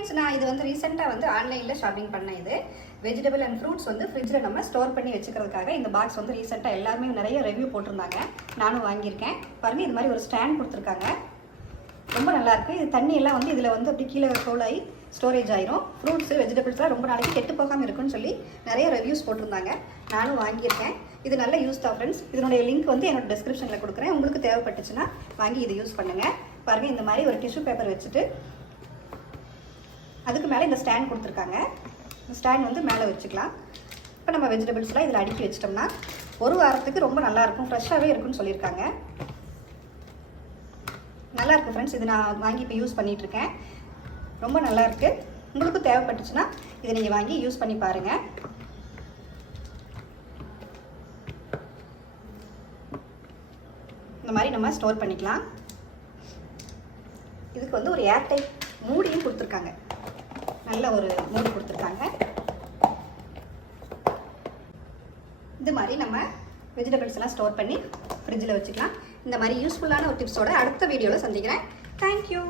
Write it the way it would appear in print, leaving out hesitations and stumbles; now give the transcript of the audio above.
Friends, நான் இது வந்து ரீசெண்டாக வந்து ஆன்லைனில் ஷாப்பிங் பண்ணேன். இது வெஜிடபிள் அண்ட் ஃப்ரூட்ஸ் வந்து ஃப்ரிட்ஜில் நம்ம ஸ்டோர் பண்ணி வச்சுக்கிறதுக்காக இந்த பாக்ஸ் வந்து ரீசெண்டாக எல்லாருமே நிறைய ரிவ்யூ போட்டிருந்தாங்க. நானும் வாங்கியிருக்கேன். பாருங்கள், இது மாதிரி ஒரு ஸ்டாண்ட் கொடுத்துருக்காங்க. ரொம்ப நல்லாயிருக்கு. இது தண்ணியெல்லாம் வந்து இதில் வந்து அப்படி கீழே சோலாகி ஸ்டோரேஜ் ஆயிரும். ஃப்ரூட்ஸு வெஜிடபிள்ஸ்லாம் ரொம்ப நாளைக்கு கெட்டு போகாமல் இருக்குன்னு சொல்லி நிறைய ரிவ்யூஸ் போட்டிருந்தாங்க. நானும் வாங்கியிருக்கேன். இது நல்ல யூஸ் தான் ஃப்ரெண்ட்ஸ். இதனுடைய லிங்க் வந்து என்னோட டிஸ்கிரிப்ஷனில் கொடுக்குறேன். உங்களுக்கு தேவைப்பட்டுச்சுன்னா வாங்கி இதை யூஸ் பண்ணுங்கள். பாருங்கள், இந்த மாதிரி ஒரு டிஷ்யூ பேப்பர் வச்சுட்டு அதுக்கு மேலே இந்த ஸ்டாண்ட் கொடுத்துருக்காங்க. இந்த ஸ்டாண்ட் வந்து மேலே வச்சுக்கலாம். இப்போ நம்ம வெஜிடபிள்ஸ்லாம் இதில் அடுக்கி வச்சிட்டோம்னா ஒரு வாரத்துக்கு ரொம்ப நல்லாயிருக்கும், ஃப்ரெஷ்ஷாகவே இருக்குன்னு சொல்லியிருக்காங்க. நல்லாயிருக்கு ஃப்ரெண்ட்ஸ். இது நான் வாங்கி இப்போ யூஸ் பண்ணிகிட்ருக்கேன். ரொம்ப நல்லாயிருக்கு. உங்களுக்கு தேவைப்பட்டுச்சுன்னா இதை நீங்கள் வாங்கி யூஸ் பண்ணி பாருங்கள். இந்த மாதிரி நம்ம ஸ்டோர் பண்ணிக்கலாம். இதுக்கு வந்து ஒரு ஏர்டைட் மூடியும் கொடுத்துருக்காங்க. நல்ல ஒரு மூடி கொடுத்துருக்காங்க. இது மாதிரி நம்ம வெஜிடபிள்ஸ் எல்லாம் ஸ்டோர் பண்ணி ஃப்ரிட்ஜில் வச்சுக்கலாம். இந்த மாதிரி யூஸ்ஃபுல்லான ஒரு டிப்ஸோட அடுத்த வீடியோவில் சந்திக்கிறேன். தேங்க்யூ.